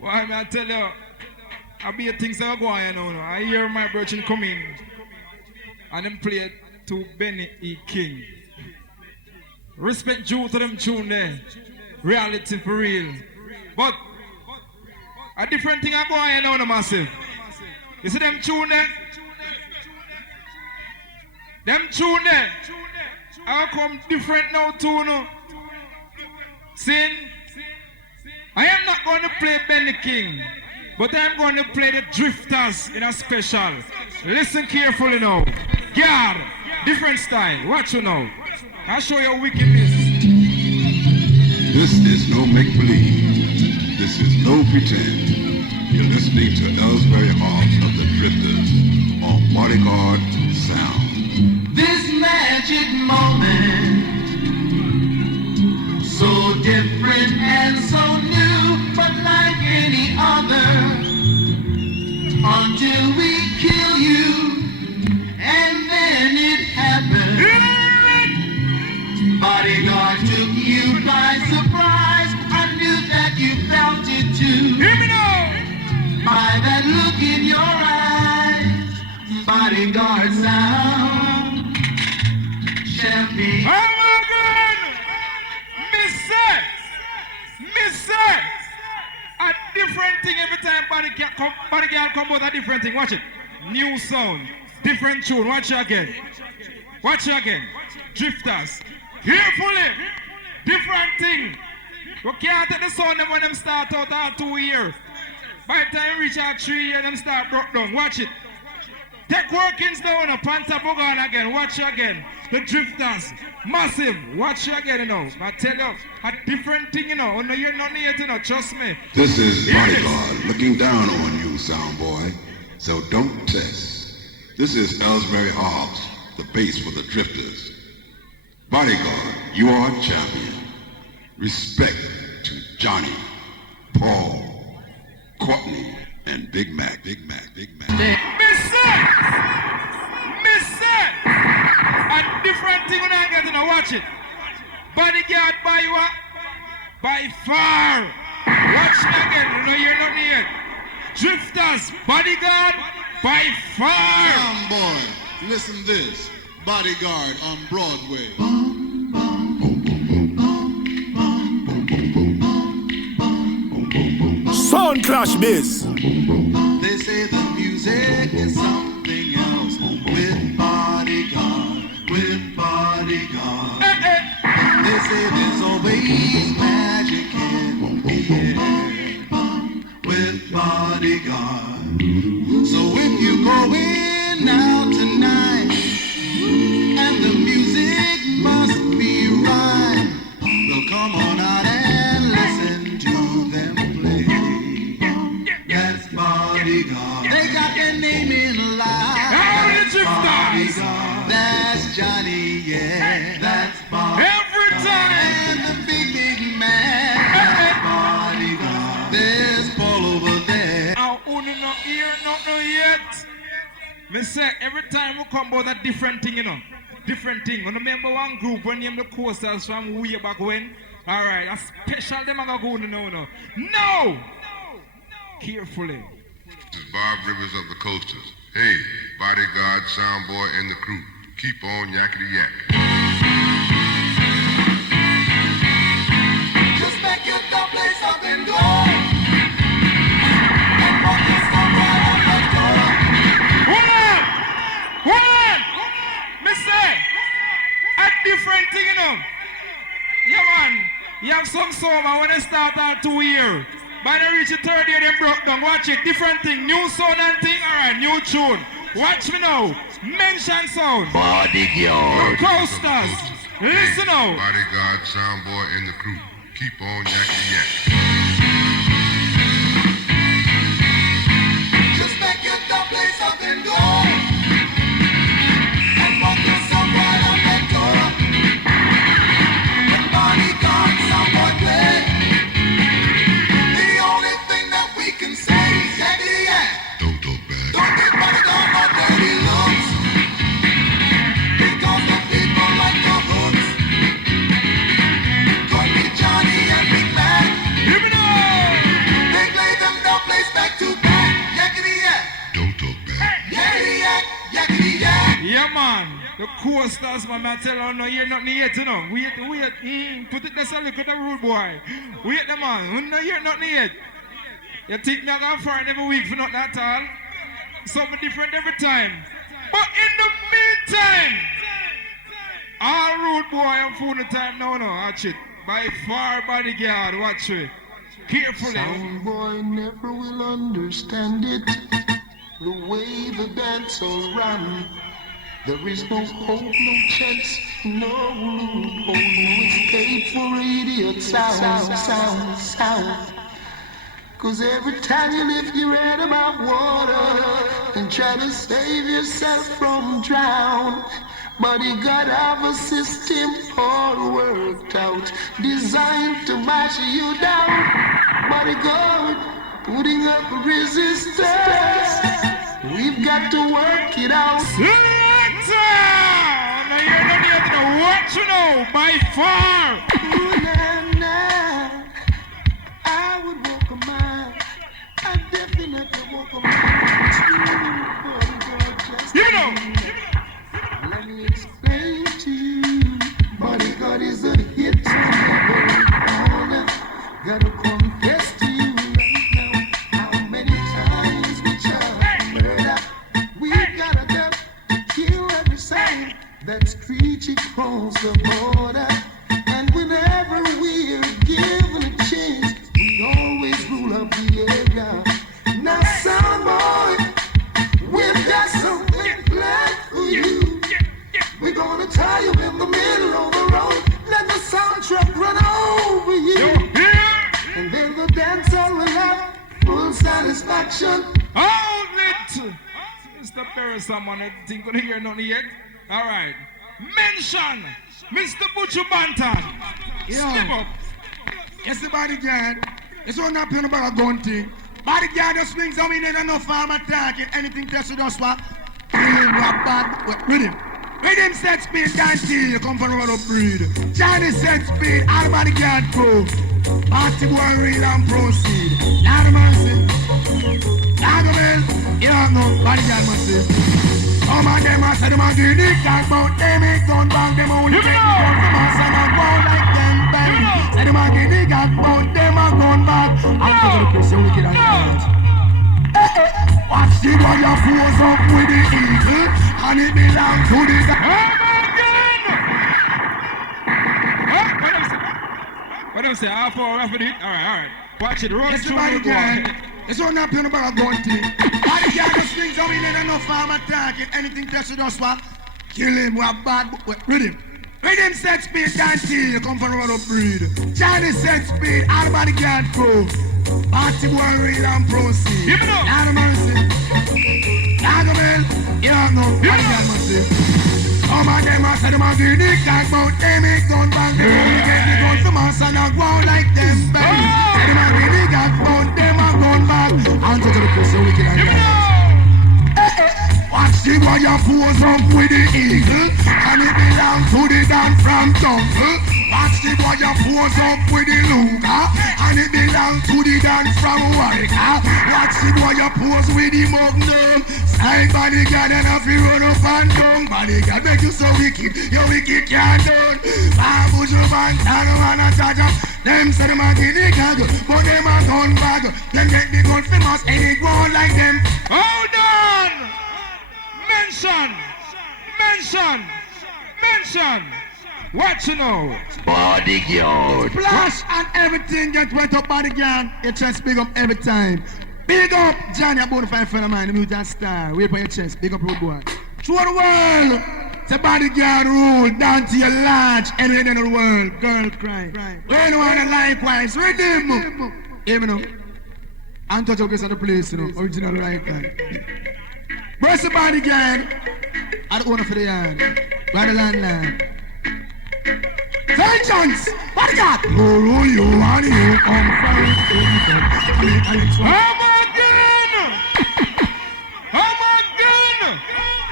Why may I tell you? I be things that are going on. I hear my brethren come in and them play to Benny E. King. Respect due to them tune there. Reality for real. But a different thing are going on, massive. You see them tune there? Them tune there. How come different now tune? No? Sin. I am not going to play Benny King, but I'm going to play the Drifters in a special. Listen carefully now. GARD, different style. Watch you now. I'll show you wickedness. This is no make-believe. This is no pretend. You're listening to Ellsbury Hawks of the Drifters on Bodyguard Sound. This magic moment, so different and so new, but like any other, until we kill you, and then it happened. Bodyguard took you by surprise. I knew that you felt it too. Hear me now. By that look in your eyes, Bodyguard Sound, champion. I'm again. Miss a different thing every time bodyguard come out a different thing. Watch it. New sound, different tune. Watch it again. Watch it again. Drifters. Carefully. Different thing. You can't take the sound when them start out at 2 years. By the time you reach at 3 years, them start broke down. Watch it. Take workings down, Panther Bogan again. Watch it again. The Drifters. Massive. Watch it again, you know. I tell you, a different thing, you know. Oh, no, you're not yet, you know. Trust me. This is Bodyguard looking down on you, sound boy. So don't test. This is Ellsbury Hawks, the bass for the Drifters. Bodyguard, you are champion. Respect to Johnny, Paul, Courtney, and Big Mac. Miss it! A different thing when I get to know. Watch it. Bodyguard by what? By far. Watch it again. You know you're not yet. Drifters, Bodyguard by far. Sound boy, listen this. Bodyguard on Broadway. Sound clash bass. They say the music is something else with Bodyguard. They say there's always magic in the air with Bodyguard. So if you go in now tonight and the music must be right, well come on out and listen to them play. That's Bodyguard. They got their name in a lie. That's Bodyguard. That's Johnny, yeah. That's Bodyguard. Every time. And the big man. That's Bodyguard. There's Paul over there. I only not hear nothing yet. Me say every time we come about a different thing, you know. Different thing. I remember one group when named the Coasters from way back when. Alright, a special them are going to know now. No! Carefully. This is Bob Rivers of the Coasters. Hey, Bodyguard, sound boy, and the crew. Keep on yakety yak. Just make your dubplates up and go. And put this one right on the door. Hold on! Me say, a different thing, you know. Yeah, man. You have some summer when they start at 2 years. By the reach the third year, they broke down. Watch it. Different thing. New sound and thing. Alright, new tune. Watch me now. Mention sound. Bodyguard. Coasters. Listen now. Bodyguard, sound boy, and the crew. Keep on yakety yak. Just make your dubplates up and go. And put this one right on the door. The Bodyguard sound boy play. The only thing that we can say is yakety yak. Don't talk bad. Don't give Bodyguard no dirty looks. Because the people like the hooks. Courtney, Johnny, and Big Mac. Hear The coasters, man, I tell you, no, you're not yet, you know. Wait, put it there, look at the rude boy. Wait, the man, no, you're not yet. You think me I go foreign every week for not that all? Something different every time. But in the meantime, all rude boy, I'm full of time now, no, watch it. By far, bodyguard, watch it. Carefully. Some boy never will understand it. The way the dance will run. There is no hope, no chance, no loophole, no escape for idiot sound. Cause every time you lift your head above water and try to save yourself from drown, but you gotta have a system all worked out, designed to mash you down. Bodyguard, putting up resistance. We've got to work it out. Now you're not here to what you know, by far. Ooh, nah. I would walk a mile. I definitely walk a mile. You know. Let me explain to you. Bodyguard is a hit on every corner. Gotta confess to you right now how many times we tried murder. We gotta dub to kill every sign that screech across the border. And whenever we're given a chance, we always rule up the area. Now, son boy, we've got something planned for you. We're gonna tie you in the middle of the road. Let the sound truck run over you. And then the dancer will have full satisfaction. Hold it! Mr. Perry, someone I think gonna hear nothing yet. Alright. Mention Mr. Butcher Bantan. Step up. Yes, the bodyguard. It's all not playing about a gun thing. Bodyguard just swings on me and no farm attacking. Anything touch with us, what? Rap bad. Rhythm. Rhythm set speed, dance you come from another breed. Johnny set speed, all the bodyguard crew. Party boy real and proceed. Lord of mercy. Lagomel, you don't know, bodyguard must say. Some of them are said them are doing it, talk about them, it don't bang them only. Take the gun from us and I go like them bang. Say them are doing it, talk about them, I gone back. I'll take the place, you wicked and bad. Watch the boy you pose up with the eagle, and it belongs to the What do I say? Half hour after it? Alright. Watch it, roll yes, through the the bodyguard. It's all not playing about a gun thing. Bodyguard just swings on me and no farm attacking. Anything touch with us, what? Kill him, we're bad, rhythm. Rhythm set speed, dance you come from another breed. Johnny set speed, all the bodyguard crew. Party boy real and proceed. Give it up. Lord of mercy. Lagomel, you don't know, bodyguard must say. Some of them are said them are doing it, talk about them, it don't bang them. Only get the gun from us and I go like them bang. Say them are doing it, talk about them, I gone back. And to the place, so wicked and bad. Watch the boy you pose up with the eagle, and it belongs to the Dan from Jungle. Watch the boy you pose up with the Luga, and it belongs to the Dan from Warwicker. Watch the boy you pose with the Magnum. Side bodyguard and if you run up and down, bodyguard make you so wicked, you wicked can't done. Bambush up and stand on a charger. Them say them a guinea gag, but them a gun bag. Them get the gun famous and it go like them. Hold on! Mention! What you know? Bodyguard. Splash and everything get wet up bodyguard. Your chest big up every time. Big up Johnny, a bonafide friend of mine, the mutant star. Wait for your chest, big up road boy. Show the world. It's a bodyguard rule, down to your lodge, anywhere in the world. Girl cry. We don't want to likewise. Rhythm. Hear me now. Untouchable grace of the place, you know. Original right guy. Press the bodyguard. I don't want for the yard. By the landline. Vengeance! Bodyguard! Guru, you and you come from. Come again!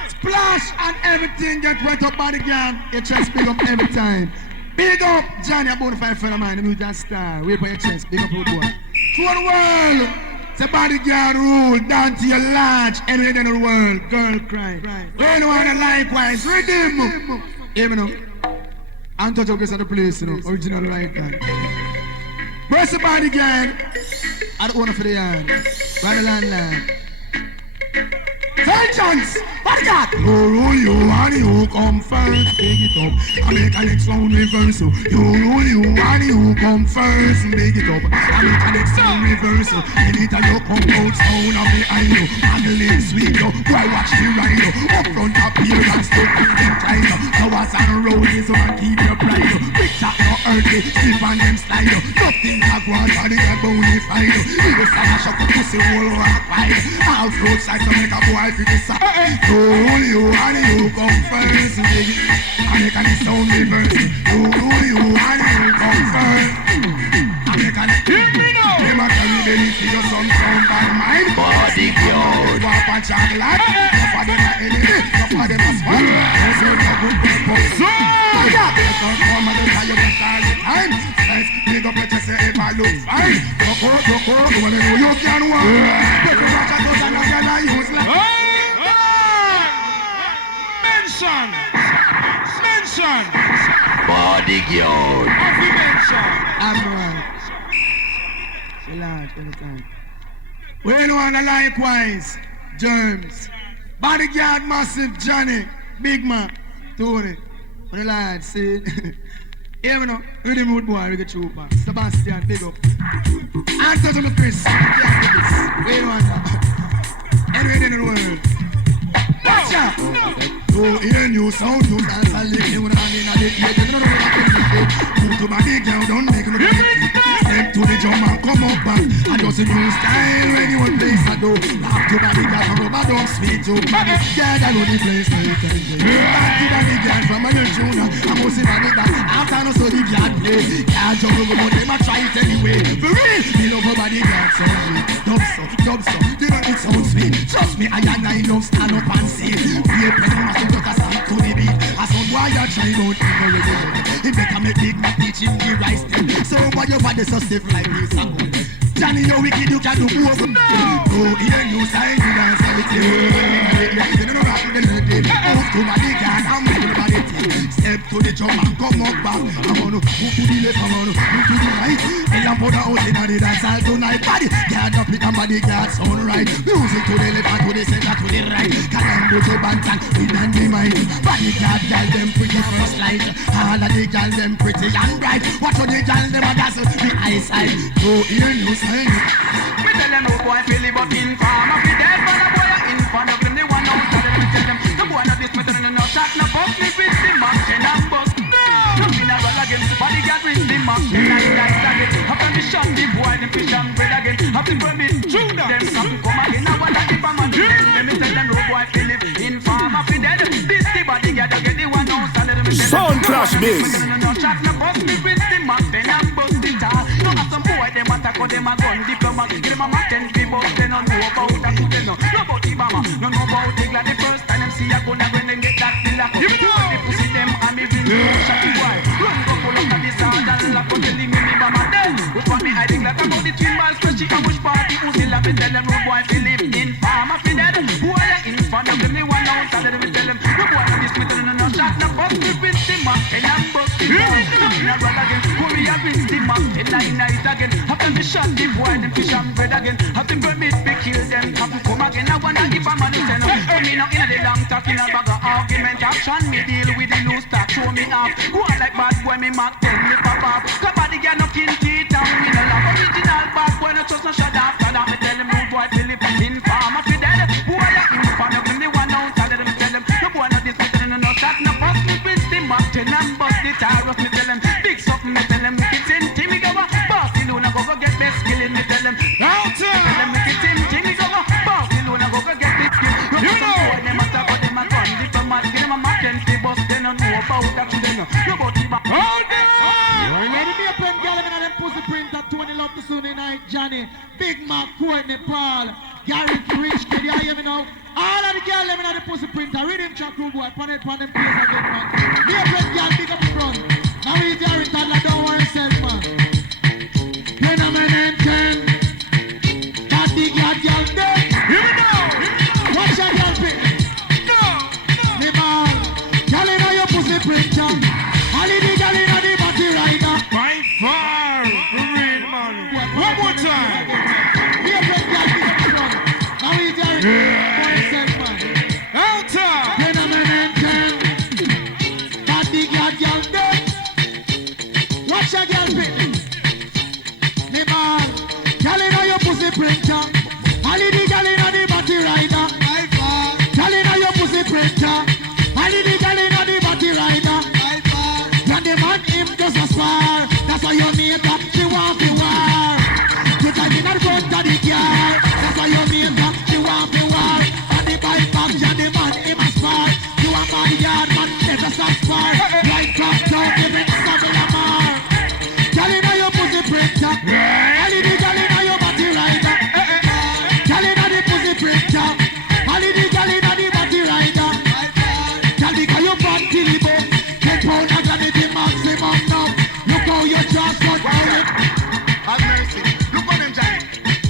Splash and everything get wet up bodyguard. Your chest big up every time. Big up Johnny, a bonafide friend of mine, the mutant star. Wait for your chest, big up road boy. Show the world. It's a bodyguard rule, down to your large, anywhere in the world, girl cry. We don't want to likewise, rhythm. Hear me now. Untouchable is at the place, you know, original right hand. Press the bodyguard. I don't want to for the hand. Right the land. Vengeance! Bodyguard! You rule you and you come first. Big it up. I make a next sound reversal. You rule you and you come first. Big it up. I make a next sound reversal. You need a look come out sound of behind you. And the lips sweet you. Why watch the rhino? Up front appearance to keep them tight. Flowers and roses and keep your pride. Big chat no earthly. Slip on them slide. Nothing that one body a bonafide. You stand a shock to see all rock wide. All fruit sides to make a boy. You rule you and you come first. I make a sound reverse. You rule you and you come first. I make a hear me now. Them a carry belly for your some sound by mine. Bodyguard. Walk on chocolate. Enough of them a enemy. Enough of them a spot. Those are the good people. So yeah. Let's not come and tell you that all the time. Let's pick up what you say if I look fine. Rock out. You wanna know you can walk. But you watch a dozen of you and use like. Mention. Bodyguard. Admiral. Relax, understand. We don't want to likewise. Germs. Bodyguard massive Johnny. Big man. Tony. On the line, see. Here we know. Rhythm Wood boy, we get trooper. Sebastian, big up. Answer to me, Chris. We don't want that. Anywhere in the world. Gotcha! So hear new sound, you dance and lick you down in a dick. You don't know what to do. Move to body, girl, don't make no mistake. Step to the drum and come up back. I just a new style when you want place I do. Knock to body, girl, from rubber don't sweet you. Girl, I know the place where you can play. Back to body, girl, from a young tuna. I must see body back. After no so the girl play. Girl, jump over, but them a try it anyway. For real, me love a body, girl, so dub so. You know it sounds sweet. Trust me, I love stand up and see. Be a penny master, just a stick to the beat. I saw why you try out in the rhythm. He better make big man teach him the right step. So why your body so stiff like this and good? Johnny, you wicked, you can do both. Go here, you sign, you dance and it's you don't know what to do. Move to body, girl, and move to body. Step to the drum and come up back. I want to move to the left, I want to move to the right. Hey, I'm for the house in the dance all tonight. Body, girl, up it and body, girl, sound right. Music to the left and to the center, to the right. Kalango to Bantan, we and the mind. Body, girl, them pretty first light. All of the girl, them pretty and bright. Watch on the girl, them a dazzle the eyesight. Go here, you sign. We tell them no boy feel it, but in farm of the dead, but a boy in front of them, they want out. Tell them, the boy not this, but no shot, no pop, me with the mountain and bust. No mineral again, bodyguard with the mountain and nice again. After the shot, the boy, the fish and bread again. After the permit, them come again. I want to keep a man. Let me tell them no boy feel it, in farm of the dead. This the bodyguard, get the one out. Sound clash biz. No shot, no pop, me with the mountain and bust the jar. No have some boy, them attack or them a gun diplomat. Give them a mountain people, they don't know about that. They know about the bomber, no know about the glad. The first time them see a gun, when them get that bill up. You know the pussy them and me bring shot the boy. Run go pull up at the side and lock up, telling me bomber then. Which one me hiding like about the twin balls, cause she can push party. Who's the love and tell them no boy feel live in farm of the dead. Boy in front of them, they want out and let me tell them no boy on this metal no shot, no bust me with the mountain and bust the boy. No run again, Korea with the mountain night again. After me shot the boy, them fish and bread again. After permit me kill them, have to come again. I wanna give a man ten. Come me now in the long talk, in a bag of argument. Action me deal with the loose talk, show me off. Go on like bad boy, me mark tell me pop up. Cause body girl no kin teeth down in the lap. Original bad boy no trust no shut after that. Me tell them no boy Philip in farm of the dead. Boy in front of them, they want out. Tell them, no boy no this, me tell them no shot, no bust me with the mountain and bust the taros. Me tell them big something, me tell them it's in Timmy go. Barcelona go get best killing, me tell them. Out here. Tell them make it Timmy go. Barcelona go get this skill. You know. Them attack, but them a gun diplomat. Give them a Mackenzie bus, they don't know about that. They know about the back. Hold on. Let me up and girl, and them pussy print at 20 love to Sunday night. Johnny, Big Mac, Courtney, Paul, Gary, Rich, did you hear me now? All of the girls let me know the pussy print. I read him track room boy, pan them place again, man. Me a friend girl, big up the front. Now he's here in toddler, don't worry yourself, man. When I'm an anthem, that the bodyguard girl there. Here we go. Watch your girl pick. Me man, girl inna your pussy printer. Only the girl inna the body rider. By far, for real, man. One more time. Be a great girl pick up the front. Now we there. Out top. Bodyguard girl there. Watch your girl pick. Me man, girl inna your pussy printer. Only the girl inna the body rider. Girl inna your pussy printer. Only the girl inna the body rider. And the man him just a spar. That's why you make up. She want to war. You time in the front of the car. That's why you make up. She want to war. And the bike back, and the man him a spar. You a bodyguard man, let us stop spar. Right cross down, even stumble a mar. Girl inna your pussy printer. Only the girl inna your body rider. Girl inna the pussy printer. Only the girl inna the body rider. Girl because you fat till you bone. 10 pound a granny the maximum now. Look how you just got out. Have mercy. Look on them Johnny.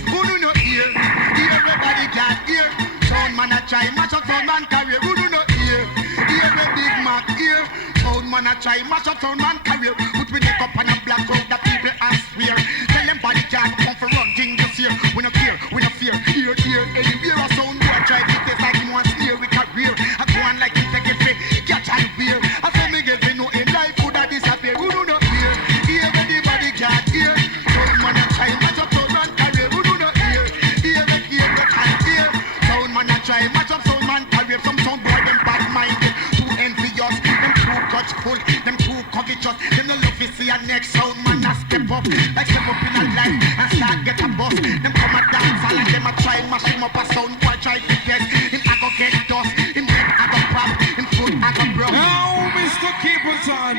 Who do not hear? Hear everybody can't hear. Sound man a try, match up sound man career. Who do not hear? Hear every big Mac hear. Sound man a try, match up sound man career. Put we neck up on a black road that people ask swear. Tell them body can't come for run thing this year. We no care, we no fear. Hear, anywhere a sound boy try to test like him wants steer with career. I go on like him take it free, catch and beer. I saw me get me know in life would have disappear. Who do not hear? Hear everybody can't hear. Sound man a try, match up sound man career. Who do not hear? Hear the can't hear. Sound man a try, match up sound man career. Some sound boy them bad minded, too envious, them too touchful, them too covetous. Them no love to see a next sound man a step up, like step up in a life and start get a bus. Them come a dance all and them a try mash him up a sound boy try to test. Him a go get dust, him neck a go pop, him foot a go broke. Now, Mr. Capleton.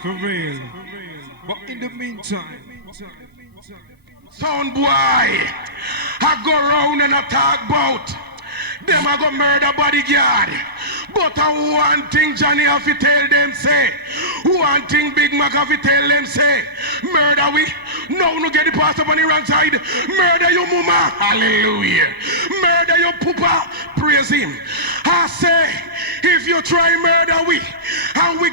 For real. But in the meantime, Sound boy, I go round and I talk about them I go murder bodyguard. But one thing Johnny have to tell them say, one thing Big Mac have to tell them say, murder we, no get the pass up on the wrong side, murder your mama, hallelujah, murder your papa, praise him. I say, if you try murder we, and we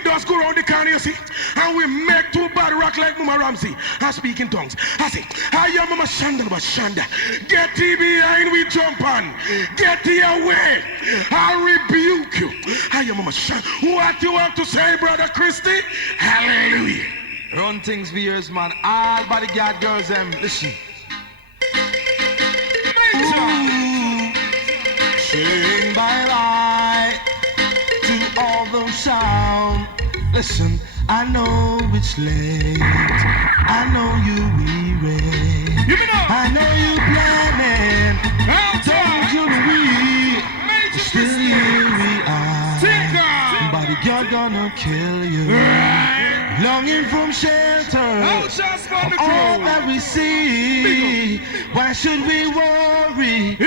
just go around the corner, you see, and we make two bad rock like Mama Ramsey, and speak in tongues. I say, I am Mama Shanda, get thee behind, we jump on, get thee away, I rebuke you. I am Mama Shanda. What you want to say, Brother Christy? Hallelujah. Run things for years, man. All bodyguard girls, them listen. Saying bye-bye to all those sound. Listen, I know it's late. I know you weary. I know you planning. Don't you we still here we are. Bodyguard gonna kill you. Longing from shelter of all that we see. Why should we worry?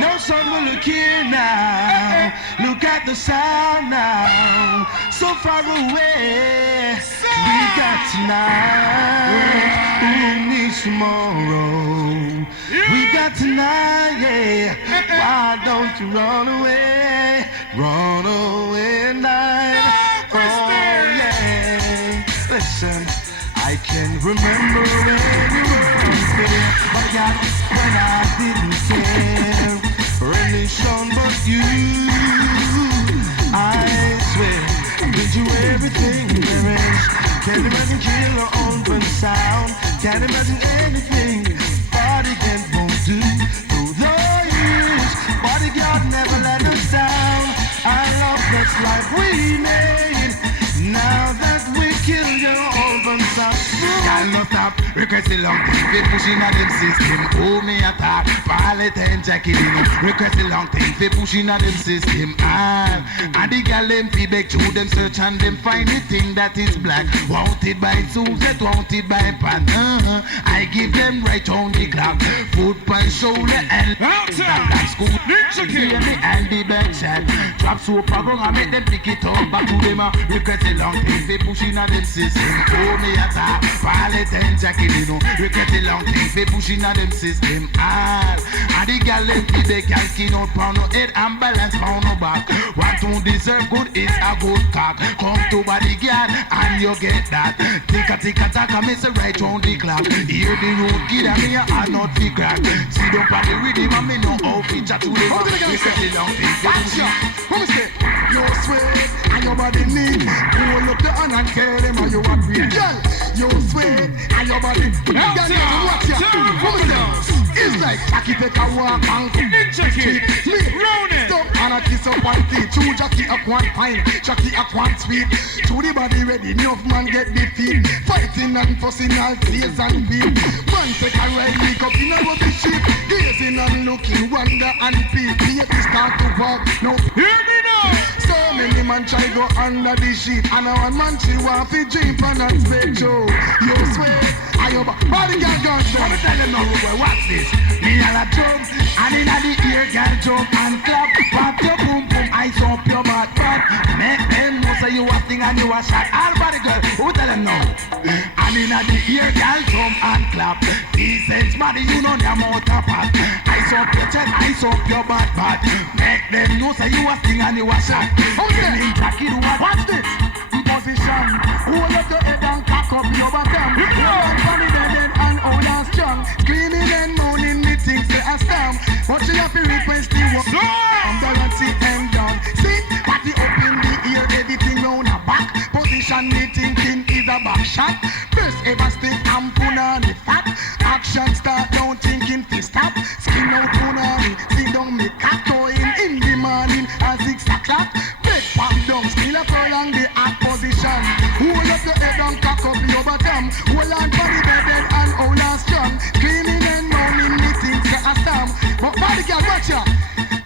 No sun will look here now. Look at the sound now. So far away. We got tonight. Who needs tomorrow? We got tonight, yeah. Why don't you run away? Run away night. Oh yeah. Listen, I can remember when you were unfair, but I got when I didn't care for any son but you. I swear, did you everything there is? Can't imagine killer open sound. Can't imagine anything bodyguard won't do. Through the years, bodyguard never let us down. I love this life we made. Now that we killed your open sound. Y'all no stop, request a long thing. They pushing at them system. Oh me attack, pilot and Jackie Lino. Request a long thing. They pushing at them system. And the gal them feedback to them search and them find the thing that is black. Wanted by Suzette, wanted by Pan. I give them right on the clock. Foot by shoulder and black school. Hear me and the back shot. Drop so program and make them pick it up back to them. Request a long thing. They pushing at them system. Oh me attack, pilot and Jackie you know. We get it long things, they pushing on them system. All and the gal them keep the gal skin out pound no head and balance pound no back. What don't deserve good is a good cock. Come to bodyguard and you get that. Ticka taka, miss a right round the clock. Hear the road kid and me a not the crack. See them party rhythm and me no outfit chat to them. We get it long things, they pushing. Come and say, you sweat and your body neat. Hold up the hand and tell them how you want to be. Girl, you sweat and your body neat. Girl, you watch ya. Come and say, it's like Jackie take a walk and Jackie, round it. Stop and a kiss up one teeth. Two Jackie up one pint, Jackie up one sweet. To the body ready, enough man get defeat. Fighting and fussing all tears and beat. Man take a ride, wake up in a rubbish ship. Gazing and looking, wonder and peep. Baby start to walk, now hear me now. So many man try go under the sheet. And a one man she want to drink and expect Joe. You swear, and your body girl gone. Come and tell them now, boy, watch this. Me a la jump, and in the ear girl jump and clap. Pop your boom boom, ice up your butt. Make them know say you a thing and you a shot. All body girl, who tell them now? And in the ear girl jump and clap. Decent body, you know them out of pot. Ice up your chest, ice up your butt. Make them know say you a thing and you a shot. Who's that? Watch this. Position. Hold up the head and cock up your bottom. Hold on for the dead and hold on strong. Screaming and moaning, me things say a storm. But she have to request the one. I'm the see and down. See, party up in the ear, everything round her back. Position me thinking is a back shot. First ever stick and punani fat. Action start down thinking to stop. Skin out punani, see down me cat going in the morning at 6 o'clock. Bed pop down, still a prolong the hot position. Hold up the head and cock up your bottom. Hold on for the dead and hold on strong. Screaming and moaning, me things say a storm. But body girl, watch ya.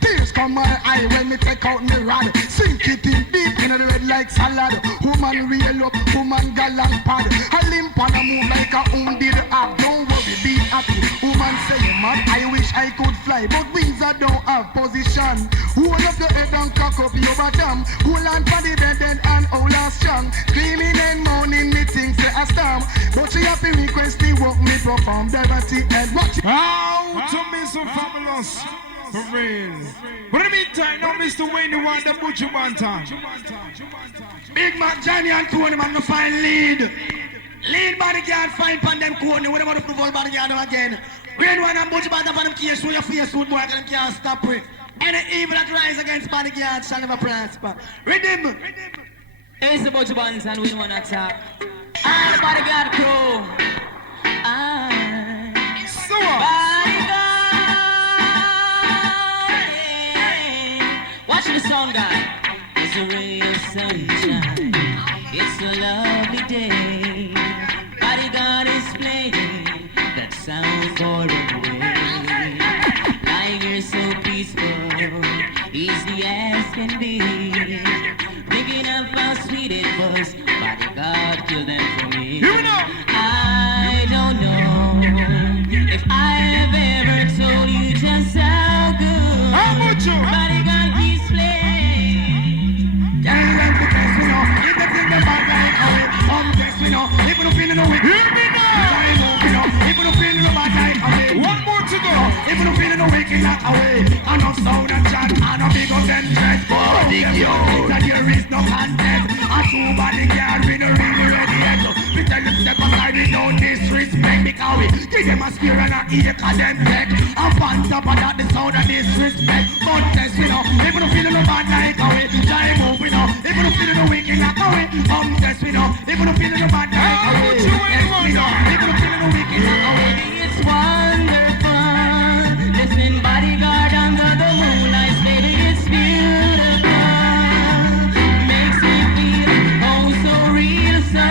Tears come my eye when me take out me rod. Sink it in deep in the red like salad. Woman reel up, woman galang pad. I limp and I move like a did up. Don't worry, be happy. Woman say you mad, I wish I could fly, but wings I don't have position. Hold up the head and cock up your bottom. Hold on for the dead and hold on strong. Screaming and moaning, me things say a storm. But she happy request the work me perform. Dirty head, watch it. How to be so fabulous. For real. But in the meantime, now Mr. Wayne, you want the Butcher Bantam. Big Mac, Johnny and Tony, man, no find lead. Lead bodyguard, find pan them corny. What about the football bodyguard again? Rain one and Butcher Bantam for them case, show your face, food boy, and them can't stop it. Any evil that rise against bodyguard shall never prosper. Rhythm. It's the Butcher Bantam, we want to talk. All the bodyguard crew. Bodyguard. Watch the song, guy. It's a ray of sunshine. It's a lovely day. Bodyguard is playing that sound far away. Life is so peaceful, easy as can be. Thinking of how sweet it was, bodyguard killed them for me. Here we go. I don't know if I have ever told you just how good. How much you? Bodyguard keeps playing. Can't let the test me know. If they think the bad like away, test me know. If you don't feel no way, Hear me now. if you don't feel no bad like away. One more to go. If you don't feel no way, kill that away. I know sound and chat, I know big up and dress. Bodyguard. That there is no contest. A true bodyguard, we don't really ready yet. We tell them step aside, we don't disrespect. Because we give them a spear and a ear, cause them dead. And on top of that, the sound of disrespect. But test me know. If you don't feel no bad like away, try move me know. If you don't feel no way, kill that away. Test me know. If you don't feel no bad like away, test me know. If you don't feel no way, kill that away. It's wonderful, listening bodyguard under the moonlight, baby, it's beautiful. Makes me feel oh so real, so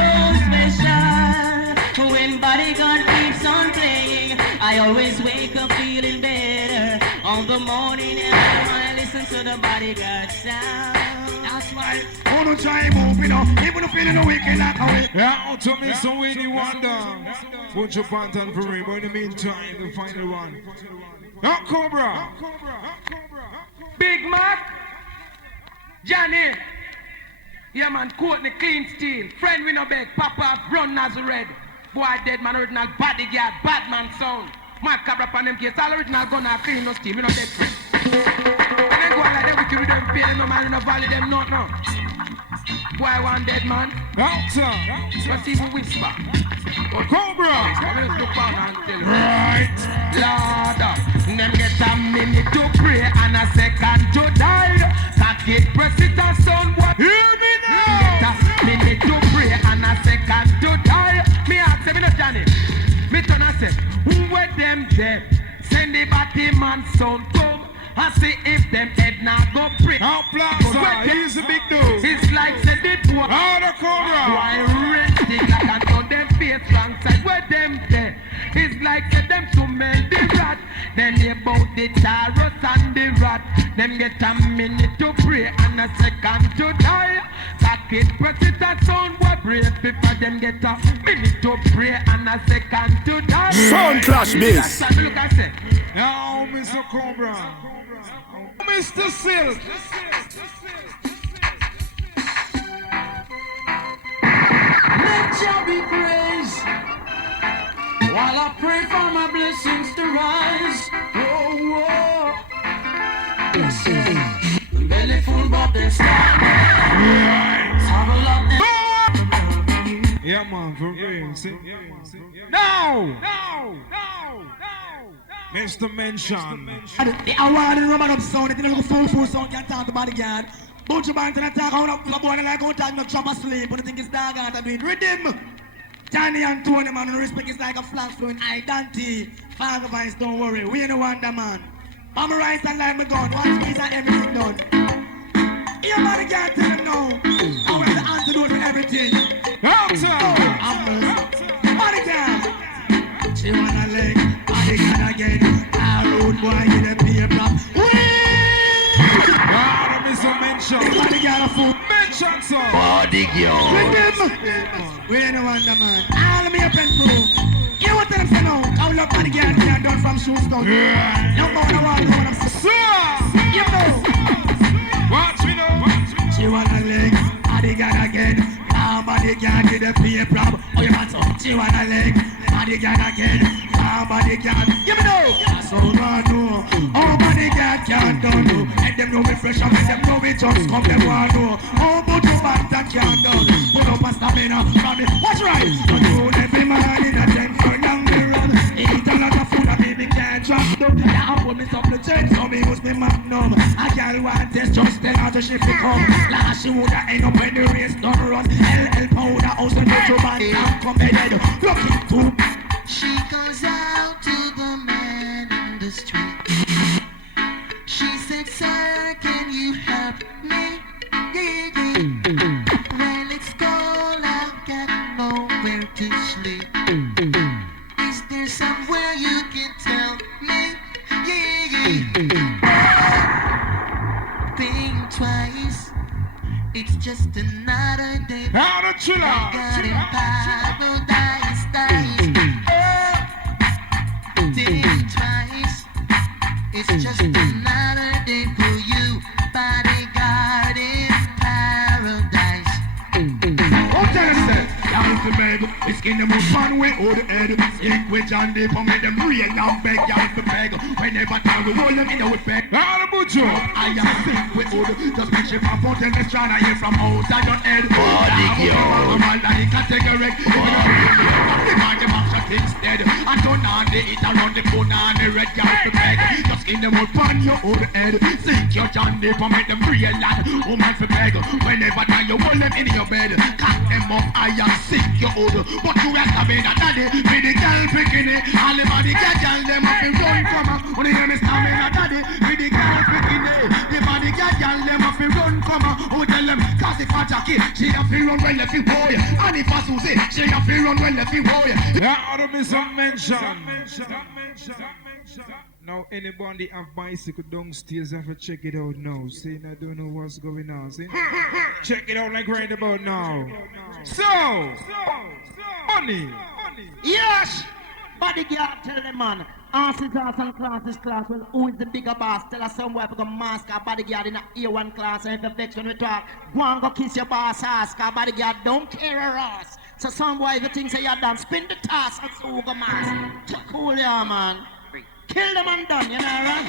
special. When bodyguard keeps on playing, I always wake up feeling better. On the morning and I listen to the bodyguard sound. That's why, oh no try move me know. If you don't feel no way, kill that away. Yeah, to Mr. Wayne Wonder. Butcher Bantam for me. But in the meantime, the final one. Now, Cobra. Big Mac. Johnny. Yeah, man, Courtney, clean steel. Friend, we no beg. Papa, run Nazareth. Boy, dead man, original bodyguard, bad man sound. Mad cabra upon them case, all original gun are clean, no steam, you know dead. And then go on like that, we kill them, pay them, no man, no value them, no. Boy, one dead man. Doctor. Let's see who whisper. Cobra. Right. Lord, them get a minute to pray and a second to die. That get president son, what? Hear me now. Get a minute to pray and a second to die. Me ask them, me no Johnny. Me turn and say, who were them dead? Send the batty man son come. I see if them head not go pray. Now Plaza, he's a big dude. It's like said the boy. Now the Cobra. Why resting like I told them face wrong side where them there. It's like said them to mend the rat. Then they bout the taros and the rat. Them get a minute to pray and a second to die. Pocket president sound what brave before them get a minute to pray and a second to die. Sound clash this. Look I say. Now Mr. Cobra. Mr. Silk. Let Jah be praised while I pray for my blessings to rise. Oh, whoa. Belly full, but they stop. Have a lot. Yeah, man, for real. See? No! Mr. Mention. The award and rubber up sound, it is a full sound, can't talk to bodyguard. Bunch of bands and attack, how up the boy and like how talk no chop asleep, but I think it's dog out of doing rhythm. Johnny and Tony, man, respect is like a flash flowing identity. Father Vice, don't worry, we ain't the wonder man. I'm a rise and like my gun, watch me and everything done. Yeah, bodyguard, tell him no. I have the antidote for everything. Bodyguard. She wanna leg, bodyguard again. A road boy in a beer prop. God, Mr. Mention. Bodyguard a fool. Mention, sir. Bodyguard. With him. We ain't no wonder man. All of me up and through. You know what I'm saying now? How love bodyguard can't done from shoes down. You know what I'm saying? Sir. You know. Watch me now. She wanna leg, bodyguard again. Now bodyguard did a beer prop. Oh, you want some? She wanna leg. Bodyguard again, bodyguard. Give me no. So God no. Oh, bodyguard can't done no. Let them know we fresh up, let them know we just come. Them want no. Oh, but you back that can't done. Put up a stamina from me. What's right? Control every man in a 10 for down the run. Eat a lot of food and baby can't drop down. Yeah, I put me some the chain, so me use me magnum. A girl want this, just tell her to shift it come. Last she woulda end up when the race done run. LL powder, house and no band and come head. Looking to. She goes out to the man in the street. She said, sir, can you help me? Yeah. Well, it's cold, I've got nowhere to sleep. Is there somewhere you can tell me? Think twice. It's just another day. Now the chill out. Got in paradise, think twice. It's just another day for you. Bodyguard in paradise. Oh, tell us that. Y'all to beg. It's in the most fun way over the head. Stick with John Day for me them real and beg. Y'all to beg. Whenever time we roll them in with beg. Now the butcher. I am sick with wood. Just make sure my phone tell me trying to hear from outside your head. Bodyguard. I'm like a cigarette. The manufacturer things dead. I don't know they eat around the phone and the red y'all to beg. Just in the most fun your old head. Sink your John Day for me them real and woman for beg. Whenever time you roll them in your bed. Cock them up. I am sick your old. But you rest of it, daddy, with the girl picking it. All the body get girl, them up in run from her. When you hear me stammering at daddy, with the girl picking it. The body get girl, them up in run from her. Who tell them, cause if a Jackie, she have to run well left in boy. And if a Susie, she have to run well left in boy. Yeah, ought to be some mention. Now anybody have bicycle downstairs have to check it out now. See, I don't know what's going on. See? Check it out like right about now. So money. Yes! Bodyguard, tell them man. Answers and classes class. Well, who is the bigger boss? Tell us somewhere if you go mask our bodyguard in the A1 class. And if you vex when we talk, go and go kiss your boss ass. Our bodyguard don't care us. So some boy, if you think say you're done, spin the task and so go man. Cool, yeah, man. Kill them and done, you know, right?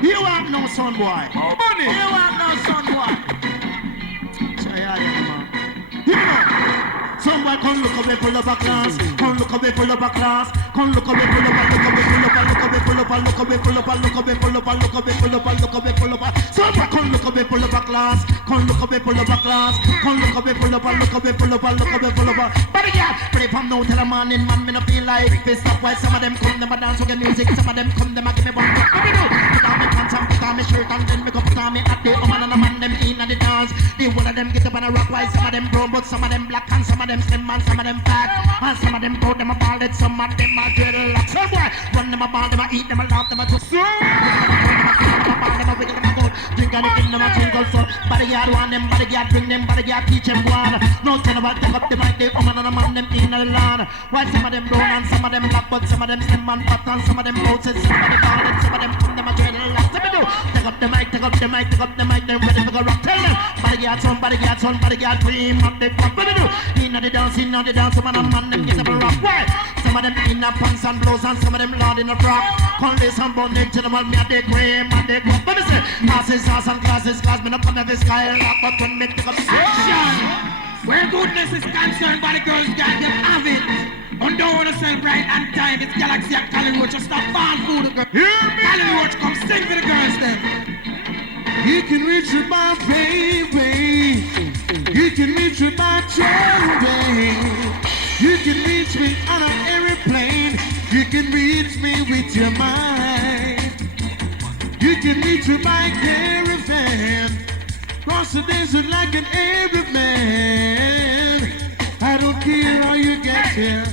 You want no son boy. Money. You want no son boy. You know. Some boy come look up, pull up a class. Come look up, pull up a class. Come look up, pull up, look up, pull up, look up, pull up, look up, pull up, look up, pull up, look up, pull up. Some boy come look up, pull up a class. Come look up, pull up a class. Come look up, pull up, look up, pull up, look up, pull up. But yeah, but if I'm no tell a man in man, me no feel like pissed off. Why some of them come, them a dance with the music. Some of them come, them a give me bun. What me do? Put on me pants and put on me shirt and then me go put on me hat. The woman and the man them in at the dance. The one of them get up and a rock. Why some of them brown, but some of them black and some of them slim and some of them fat. And some of them proud, them a bald, some of them a dreadlock. Some boy, run them a ball, them a eat, them a laugh, them a just so. Drink and give them a drink also. Bodyguard want them, bodyguard bring them, bodyguard teach them one. No ten about take up the mic, they woman and a man them in the land. Why some of them brown and some of them black, but some of them slim and fat and some of them proud, some of them bald, and some of them come, them a dreadlock. So me do, take up the mic, take up the mic, take up the mic, them ready to go rock. Tell them, bodyguard son, bodyguard cream up the pop. What me do? In the dance, some of them man them get up a rock. Why? Some of them in a pants and blouse and some of them lord in a frock. Call this and bun into the man, me a the cream and the guap. Let me say, classes, and classes, class, me no come every sky rock, but when me pick up action. Where goodness is concerned, body girls got them have it. Undo yourself right and time. It's Galaxy and Hollywood. Just stop fan food the girls. Hollywood, come sing for the girls then. You can reach with my baby. You can reach with my cherry. You can reach me on an airplane. You can reach me with your mind. You can reach with my caravan. Cross the desert like an Arab man. I don't care how you get there.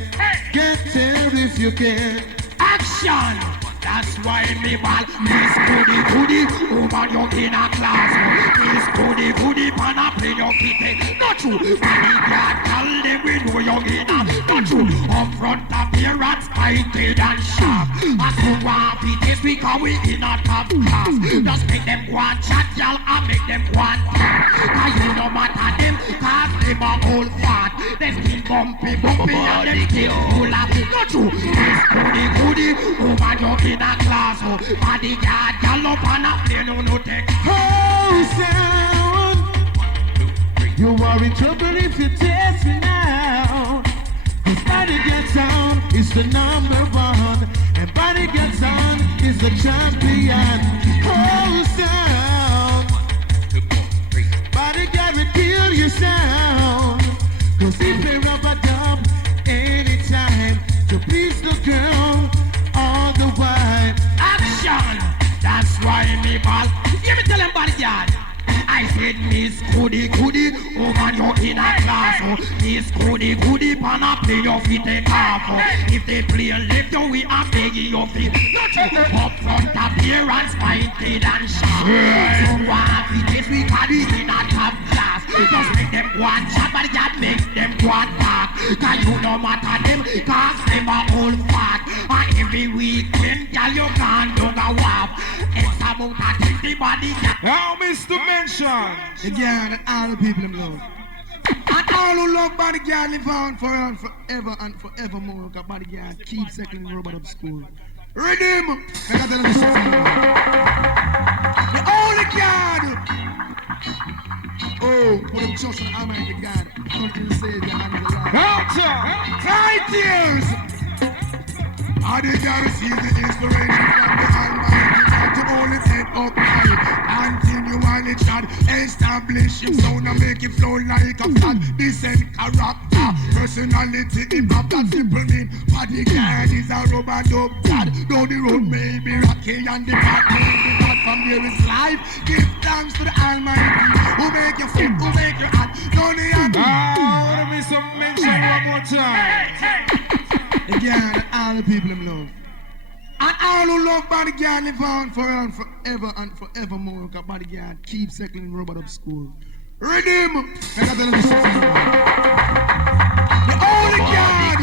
Get there if you can. Action! That's why me ball. Miss Goody Goody, woman you in a class. Miss Goody Goody, pan a play your kitty. Not true. Bodyguard, tell them we know you in a. Not true. Up front appearance, pointed and sharp. As you want it is because we in a top class. Just make them go and chat, y'all, and make them go and talk. Cause you no matter them, cause them are all fat. They skin bumpy, and they skin full of. Not true. Miss Goody Goody, woman you in a class. Bodyguard, y'all up and up, they no take. Oh, sound. You are in trouble if you test me now. Cause bodyguard sound is the number one. And bodyguard sound is the champion. Oh, sound. Bodyguard will kill your sound. Cause if they rub a dub anytime to please the girl all the while. Action! That's why me ball. Hear me tell them bodyguard. I said Miss Goody Goody, woman you in a class. Miss Goody Goody, pan a play your feet take off. If they play left, we are begging your feet. Not up front appearance, pointed and sharp. So what it is we can be in a top class. Just make them go and chat, bodyguard makes them go and talk. Cause you no matter them, cause them are all fat. And every weekend, girl you can't do a wap. It's about to take the bodyguard. Now, Mr. Mention. Again, and all the people in love. And all who love bodyguard live on forever and forevermore. Because bodyguard keep settling robot up school. Rhythm! I got to listen. The only God. Oh, put them trust on Almighty God. Country Savior and the Lord. Cry tears! Bodyguard receive the inspiration from the Almighty God to only take up high. Continually try establish him sound and make it flow like a flat. Decent character, personality, him have that simple mean. Bodyguard is a rubber dub god. Though the road may be rocky and the path may be bad, from there is life. Give thanks to the Almighty who make you fit, who make you hot. Don't you have Let me some mention one more time. again, all the people in love. And all who love bodyguard live on forever and forevermore. Because bodyguard keep settling robot up school. Rhythm! I got to listen. The only God!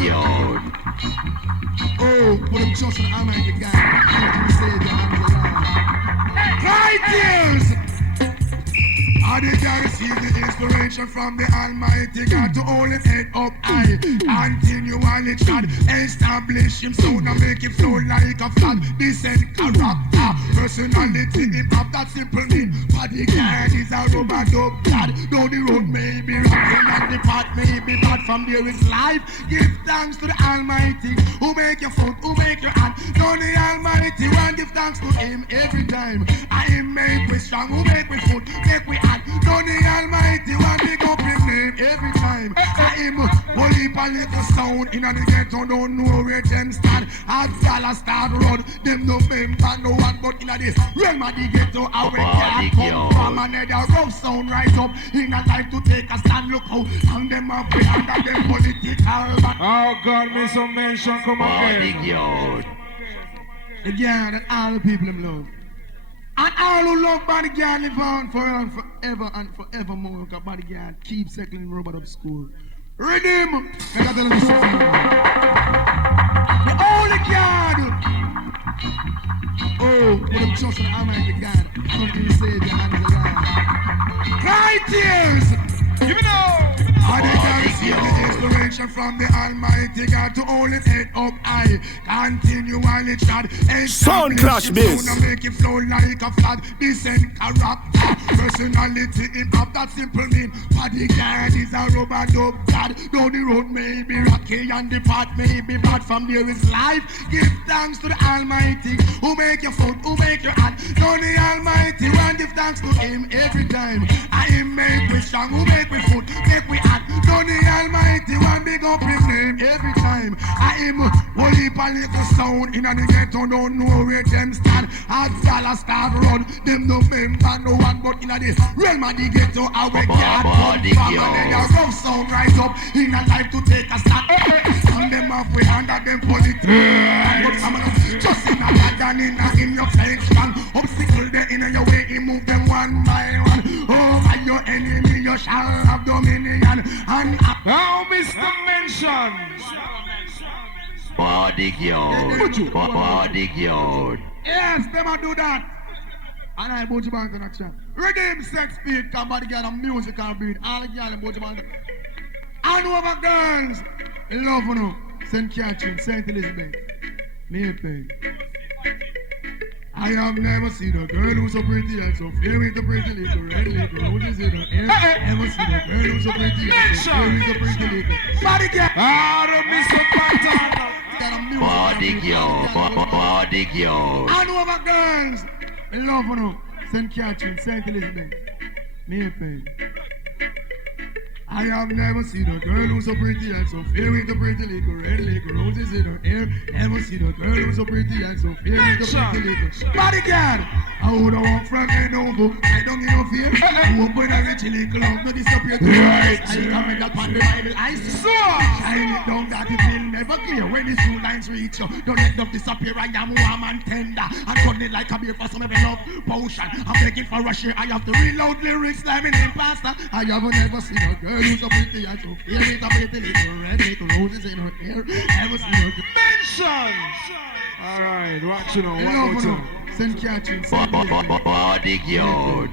Oh, put them trust on Almighty God. Country Savior and the Lord. Cry tears! receive the inspiration from the Almighty God to hold his head up high. Continually God establish him so now make it flow like a flag. Decent character, personality, him have that simple name. Bodyguard is a rubber dub God. Though the road may be rocky and the path may be bad, from there is life. Give thanks to the Almighty who make your foot, who make your hand. Know the Almighty one, give thanks to him every time. I him make we strong, who make we foot, make we hand. Know the Almighty one, big up his name every time. I him holy a little sound in the ghetto, don't know where them stand. A dollar start run, them no member, no one but in the realm of the ghetto. Our can't come from another rough sound rise up in a time to take a stand. Look how and them up under them political. Oh God, me some mention, come again. Again, and all the people them love. And all who love bodyguard live on forever and forevermore. Because bodyguard keep circling robot up school. Rhythm! I got to listen. The only God! Oh, put them trust on the Almighty God. Something to say, the hands of God. Cry tears! Give me now! I receive the inspiration from the Almighty God to hold his head up high. Continually God. Sound clash biz. Make it flow like a flag. Decent character. Personality him have that simple name. Bodyguard is a rubber dub God. Though the road may be rocky and the path may be bad, from there is life. Give thanks to the Almighty who make your foot, who make your hand. Though the Almighty one, give thanks to him every time. I him make we strong, who make we foot, make we hand. Though the Almighty one, big up his name every time. I him holy a little sound in the ghetto, don't know where them stand. A dollar start run, them no member, no one but in the realm of the ghetto. Our God come from another rough sound rise up in a life to take a stand. And them off we under them politics. Just in a bad and in your face, man. Obstacle there in your way, he move them one by one. Over your enemy, you shall have dominion. And now, Mr. Mention. Bodyguard. Yes, them a do that. And I put you back in action. Rhythm, sex, speed, come bodyguard and musical beat. All the girls put you back. And over girls, love you. St. Catherine, St. Elizabeth, Maypeg. I have never seen a girl who's so pretty and so fair with a pretty little red little roses in her hair. Never seen a girl who's so pretty and so fair with a pretty little bodyguard. Ah, don't miss a pattern. Bodyguard. And over girls, love you. St. Catherine, St. Elizabeth, Maypeg. I have never seen a girl who's so pretty and so fair with a pretty little red little roses in her hair. Never seen a girl who's so pretty and so fair with a pretty little bodyguard. I would have walked from Lenovo. I don't need no fear. Who open a rich little love, no disappear to right. I comment upon the Bible. I saw. Shine it down that it will never clear. When these two lines reach you, don't let them disappear. I am warm and tender and running like a beer for some every love potion. I'm begging for a share. I have to reload lyrics like an imposter. I have never seen a girl who's so pretty and so fair with a pretty little red little roses in her hair. Never seen a girl. Mention. All right, watch you know. One more time. St. Catherine, Bodyguard.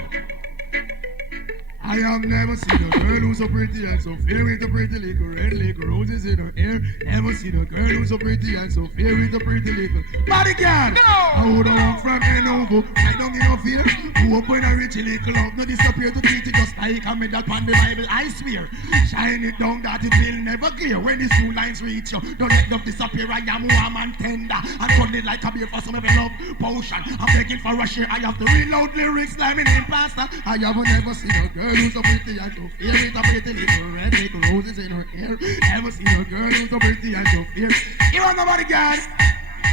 I have never seen a girl who's so pretty and so fair with a pretty little red little roses in her hair. Never seen a girl who's so pretty and so fair with a pretty little bodyguard. No! I would have walked from Lenovo. I don't give no fear. Who open a rich little love, no disappear to treat it just like a medal upon the Bible. I swear, shine it down that it will never clear. When these two lines reach you, don't let them disappear. I am warm and tender and running like a beer for some every love potion. I'm begging for a share. I have to reload lyrics like an imposter. I have never seen a girl who's so pretty and so fair with a pretty little red little roses in her hair. Never seen a girl who's so pretty and so fair. You want nobody, guys?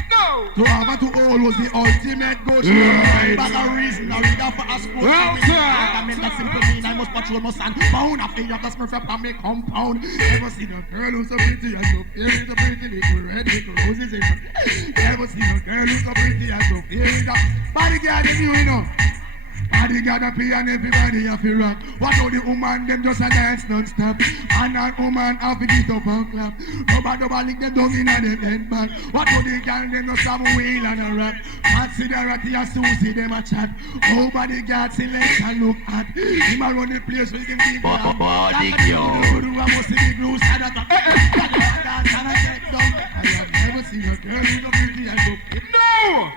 No! To have and to all was the ultimate go to but a reason, a rigor for a sport. Well, I mean that simple mean I must patrol my son. Pound a finger, that's my from me compound. Never seen a girl who's so pretty and so fair with a pretty little red little roses in her hair. Never seen a girl who's so pretty and so fair with a bodyguard in you know. I Bodyguard a play and everybody have to rock. What do the woman them just a dance non-stop? And a woman have to get up and clap. Nobody lick them down in a them head back. What do the girl them just have a wheel and a rap? Fancy the ratty and Susie them a chat. Oh, bodyguard select and look at. Him a run the place with him big clap. Bodyguard. I must see the blue side of the dance and I take down. I have never seen a girl with a pretty and look. No!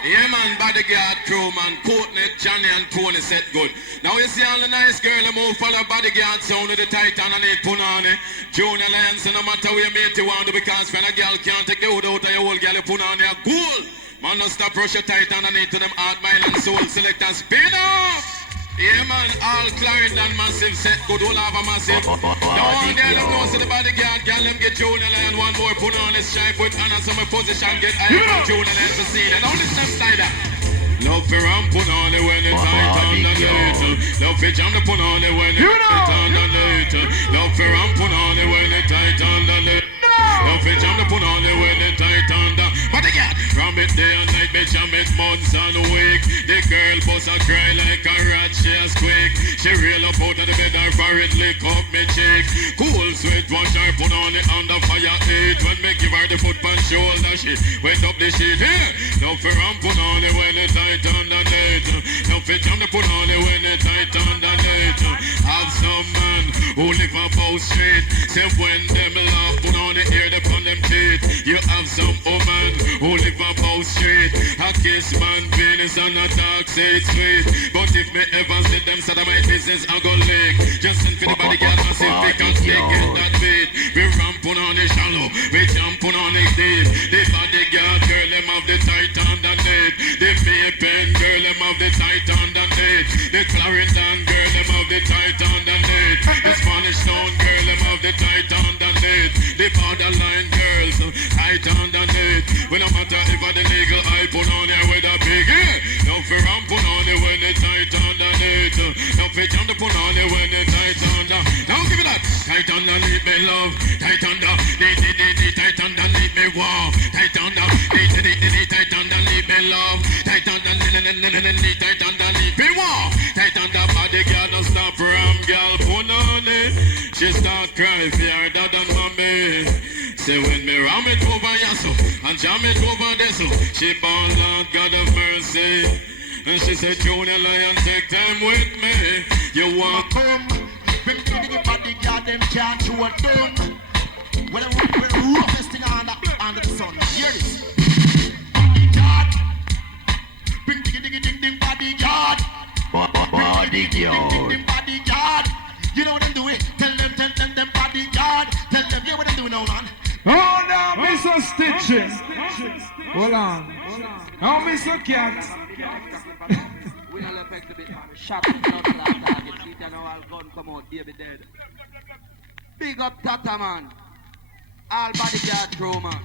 Yeah, man, bodyguard crew, man. Courtney, Johnny, and Tony set good. Now you see all the nice girl who move follow bodyguard sound with the Titan and it punani. Junior Lions, no matter where you mate you want to, because when a girl can't take the hood out of your whole girl, you punani a goal. Man, no stop rush your Titan and it to them heart, mind, and soul. Select and spin off. Yeah, man, all Clarendon massive set good, all have a massive. Now one girl them know so the bodyguard, girl them get Junior Lion, one more put on this stripe with Anna, some position get high from Junior Lion to see that. Now listen up, Slider. Love for ram put on it when it tight underneath. Love for jam to put on it when it tight underneath. Love for ram put on it when it tight underneath. Love for jam to put on it when it tight under. But again, from it day and night, bitch, jam it months and a week. The girl bust a cry like a rat, she a squeak. She reel up out of the bed, her forehead lick up me cheek. Cool sweat, wash her, put on it under fire heat. When me give her the foot pan shoulder, she wet up the sheet. Here, love for ram put on it when it tight underneath. Love for jam to put on it when it tight underneath. Have some man who live up out street. Say when them laugh, put on the ear, they on them teeth. You have some woman who live up out street. A kiss man penis and a talk say it's sweet. But if me ever see them side of my business, I go lick. Just send for the bodyguard massive because they get that beat. We ramp on the shallow, we jump on the deep. The bodyguard girl, them have the tight underneath. The Pen girl, them have the tight underneath. The Clarendon girl, them have the tight underneath. The Spanish Town girl, them have the tight underneath. The borderline girls, tight underneath. Well, no matter if I the legal I put on there with a big ear. No for ram put on it when they tight underneath. No for jam to put on it when they tight under. Now give it that. Tight underneath me love. Tight under. Tight underneath me wow. Tight under. Tight underneath me love. Tight underneath. Tight underneath me wow. Tight under body girl no stop ram girl put on it. She start cry fear dad and mommy. Say when me ram it over yasso and jam it over there so she born Lord God of mercy. And she said Junior Lion take time with me. You want come? Bring the bodyguard them can't show a down. We're roughest thing under the sun. Hear this. Bodyguard. Bring the bodyguard. Bodyguard. Bodyguard. You know what I'm doing? Tell them bodyguard. Tell them, yeah, what I'm doing now, man. Hold on, Mr. Stitches. Hold on. Now, Mr. Cat. We don't affect a bit, man. Shot in the target. See, you know, all gun come out, baby dead. Big up Tata, man. All bodyguard crew, man.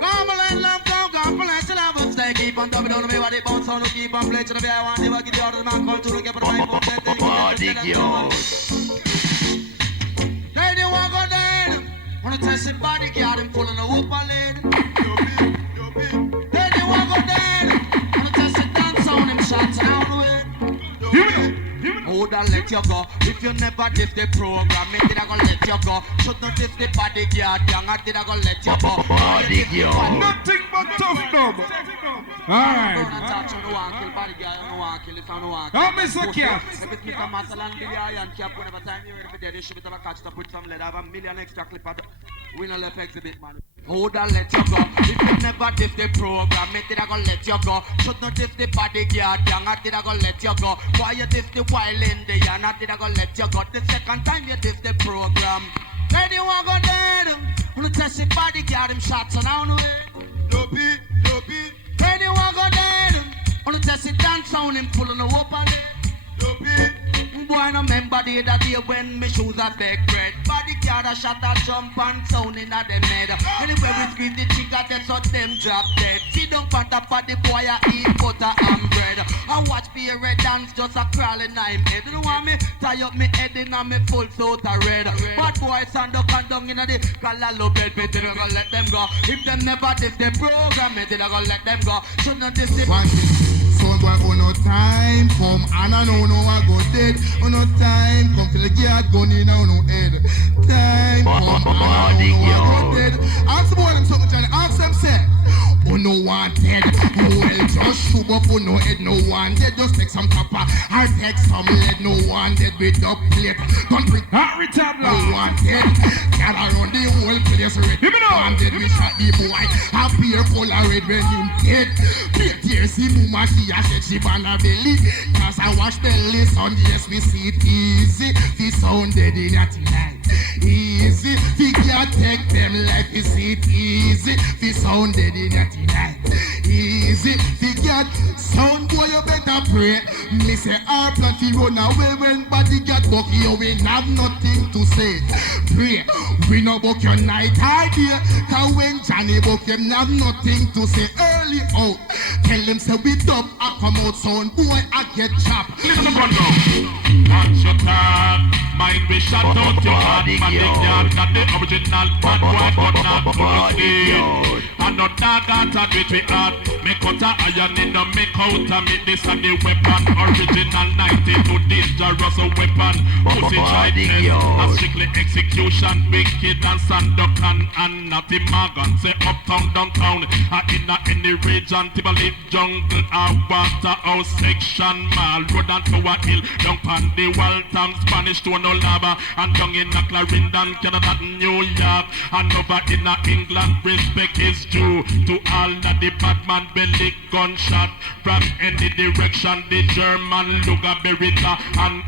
Gambling, love, gambling, till I would stay. Keep on dubbing on me, what they bounce on, keep on playing to the way I want. Never get the order, man, call to look at my phone. Bodyguard. Hey, you want go down? Wanna test the bodyguard, him full of the whoop on lid. Hey, you want go down? Wanna test the dance on him, shots down with. Hold on, let you go. If you never diff the program, me did I go let you go. Should not diff the bodyguard, young, I did I go let you go. Bodyguard. Nothing but tough dub. Alright. Now, Mr. Cat. If it's Mr. Marcel and Billy Iron Cap, whenever time you're ready for that, you should be able to catch to put some lead. I have a million extra clip at we no left exhibit, man. Hold on, let you go. If you never diff the program, me did I go let you go. Should not diff the bodyguard, young, I did I go let you go. Why you diff the wild in the yarn, I did I go let you go. The second time you diff the program. Lady, you want go dead? Wanna test the bodyguard, him shots on down way. Dopey. Lady, you want go dead? Wanna test the dance sound, him pulling the whoop on it. Dopey. Boy, no remember the other day when me shoes are big bread. Bodyguard a shot a jump and sound in a them head. Anyway we squeeze the trigger, that's what them drop dead. See don't put up for the boy a eat butter and bread. And watch the red dance just a crawling on him head. You know what me? Tie up me head in a me full suit of red. Bad boy stand up and down in a the calalo bed. Me did I go let them go. If them never diff the program, me did I go let them go. Shouldn't diff the One thing, so boy, oh no time come, and I know no I go dead. Oh no time come, feel the guard gun in on no head. Time come, and I know no I go dead. Ask the boy them something, Johnny. Ask them say, oh no one dead. Oh well, just shoot up, oh no head, no one dead. Just take some copper, or take some lead. No one dead with dubplate. Don't bring no one dead. Got around the whole place red. One dead, we shot the boy. A beer full of red when him dead. Here see mama, she a shed, she ban a belly. Cause I watch belly sound, yes we see it easy. The sound dead in your tonight. Easy, we can't take them like we see it easy. The sound dead in your tonight. Easy, we can't sound boy you better pray. Me say our plenty run away when body get bucky, you will have nothing to say. Pray, we no book your night idea. Cause when Johnny book him have nothing to say. Early out, tell him say we dub I come out sound boy I get chopped. Listen to one now. Watch your time. Mind we shut out your heart. Man the yard got the original bad boy but not for the and no dog out of it we had. Me cut a iron in the make out of me this and the weapon. Original 92 dangerous weapon. Pussy trident, not strictly execution. Wicked and Sandokan and not the Magan. Say uptown, downtown, in any region. Timberlake jungle, water house section. Mall road and Tower Hill. Down pan the Waltham, Spanish to no lava. And down in a Clarendon, Canada, New York. And over in England, respect is due to all of the bad man belly gunshot. From any direction, the German Luger Beretta and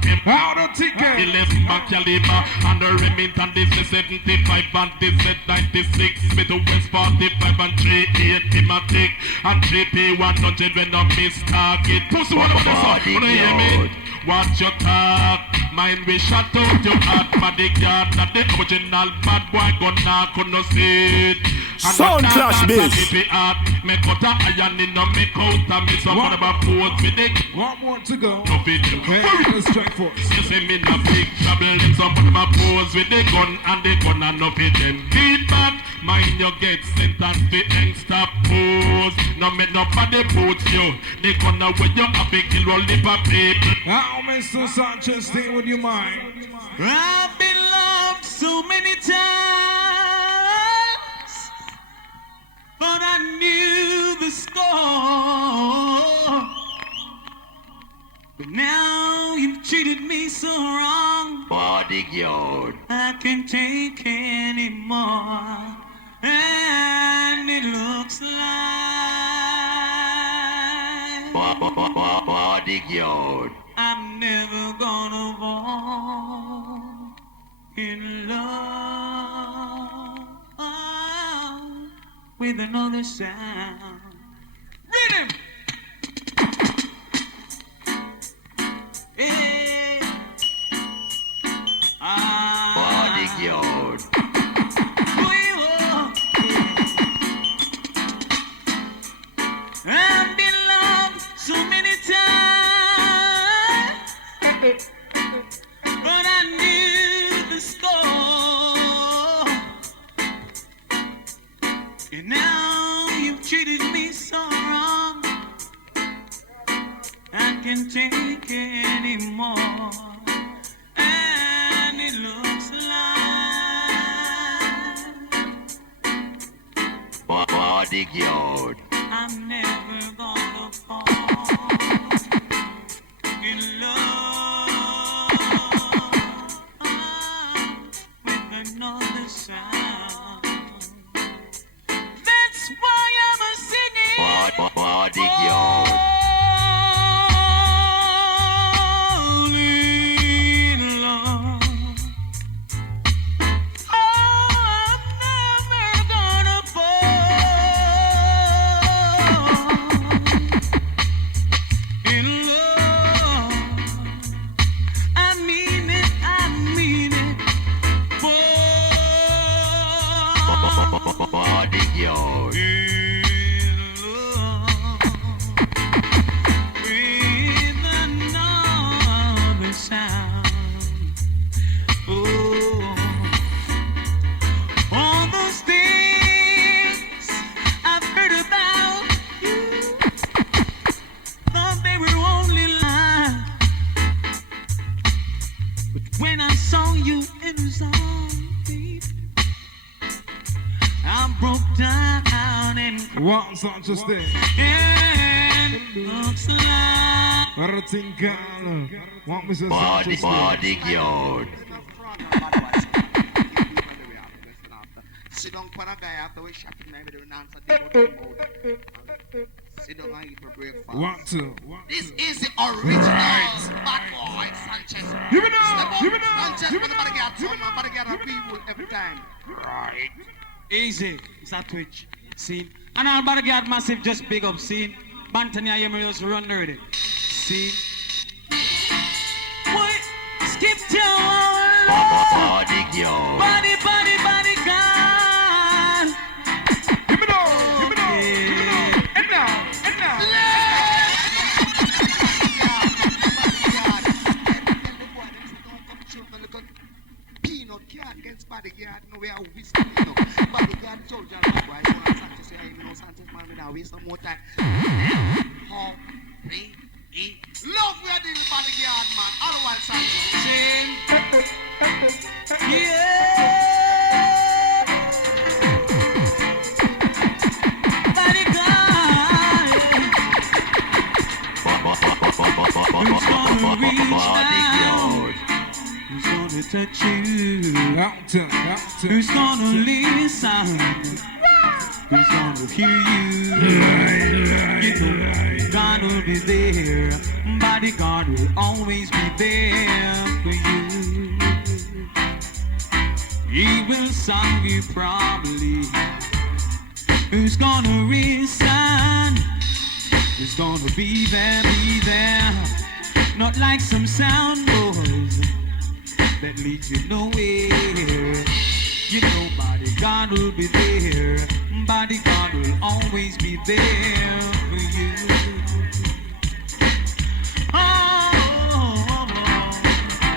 caliber and the Remington this is 75 and this is 96 with the West 45 and 380 Matic and GP 100 when I miss target. Pussy one of the song, you hear me? Watch your talk, mind we shut out your heart. Bodyguard, not the original bad boy gonna couldn't see it. Sound clash biz. Me cut a iron in the make out and me some one about pose with it. One more to go. No video. Let's strike force. You see me no big trouble in some one about pose with the gun and the gun and no fit them beat back. Mind you get sentenced to gangsta pose. No make nobody put you. They gonna where you happy kill roll the people. Now Mr. Sanchez, stay with your mind. I've been loved so many times, but I knew the score. But now you've treated me so wrong. Bodyguard. I can't take anymore. And it looks like Bodyguard. I'm never gonna fall in love with another sound. Rhythm! Hey. Bodyguard. I've been loved so many times, but I knew the score. And now you've treated me so wrong. I can't take anymore. And it looks like Bodyguard. I'm never gonna fall in love with another sound. That's why I'm a singing. Bodyguard. Bodyguard. With another sound. Oh, all those things I've heard about you, thought they down and One song to stay. looks like Everything girl. Want me to Bodyguard. Sit down for a guy after we shot him, maybe the answer. Sit down and eat for breakfast. One, two. This is the original bad boy Sanchez. Give it up. Give it up. Sanchez Give with it the up. bodyguard, some bodyguard are people every time. Right. easy. It's a Twitch. See? And all bodyguard massive just big up. See? Bantania Yemerios run already. See? Boy, skip down. Bodyguard. Bodyguard. Give it up. Give it up. Give it up. And now. Peanut cat against bodyguard. No, we are whistling. Bodyguard told you, boy, Sanchez say, you know, Sanchez, man, we now waste some more time. Love we are doing bodyguard, man. Otherwise, Sanchez. Bodyguard. Who's gonna touch you? Who's gonna listen? Who's gonna hear you? You know, God will be there. Bodyguard will always be there for you. He will solve your problem. Who's gonna listen? Who's gonna be there? Not like some sound boys that lead you nowhere. You know, bodyguard will be there. Bodyguard will always be there for you.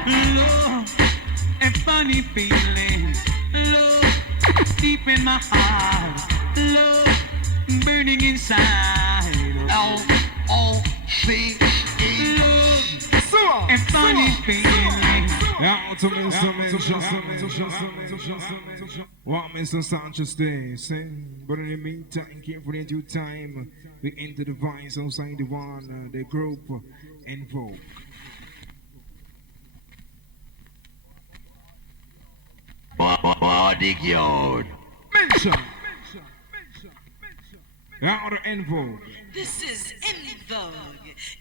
Love, a funny feeling. Love, deep in my heart. Love, burning inside. L-O-V-E. A funny feeling. Out to Mr. What Mr. Sanchez stay? But in the meantime, keep for the due time. We enter the vines outside the one, the group in vogue. Bodyguard. Mention. Out of En Vogue. This is En Vogue,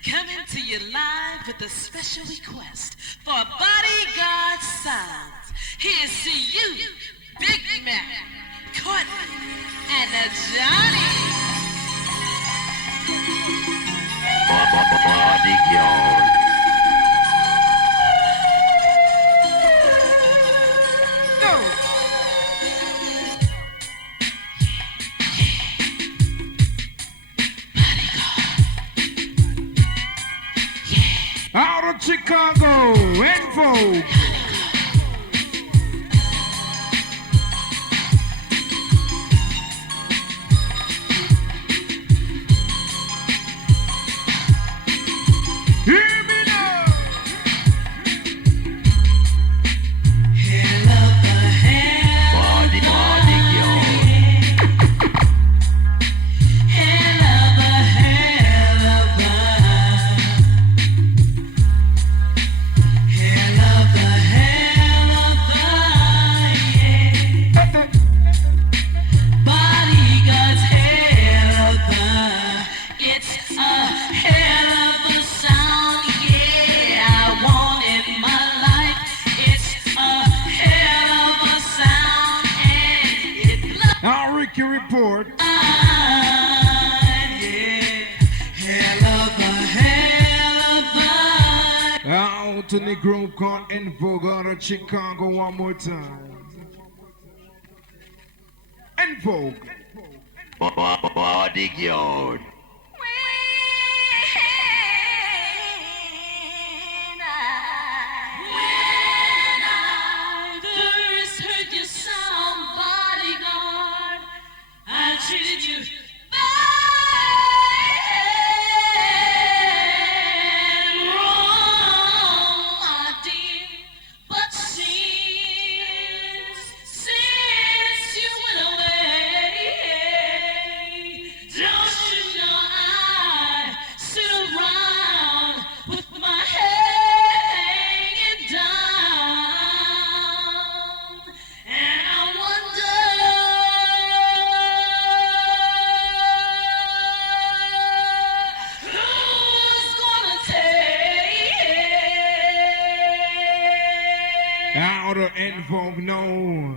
coming to you live with a special request for bodyguard sounds. Here's to you, Big Mac, Courtney, and Johnny. Bodyguard. Out of Chicago, En Vogue. Hear me now. Hell of a hell. Bodyguard. Hell of a hell of a. Hell of a hell of a, yeah. Bodyguard's hell of a. It's a hell of a sound, yeah. I want it in my life. It's a hell of a sound, and it blows. Now Ricky report. Yeah. Hell of a hell of a. Out to the group called En Vogue out of Chicago one more time. En Vogue. Bodyguard. When I first heard your song, bodyguard, I treated you bad, wrong, my dear. But since you went away, Out of invoke no.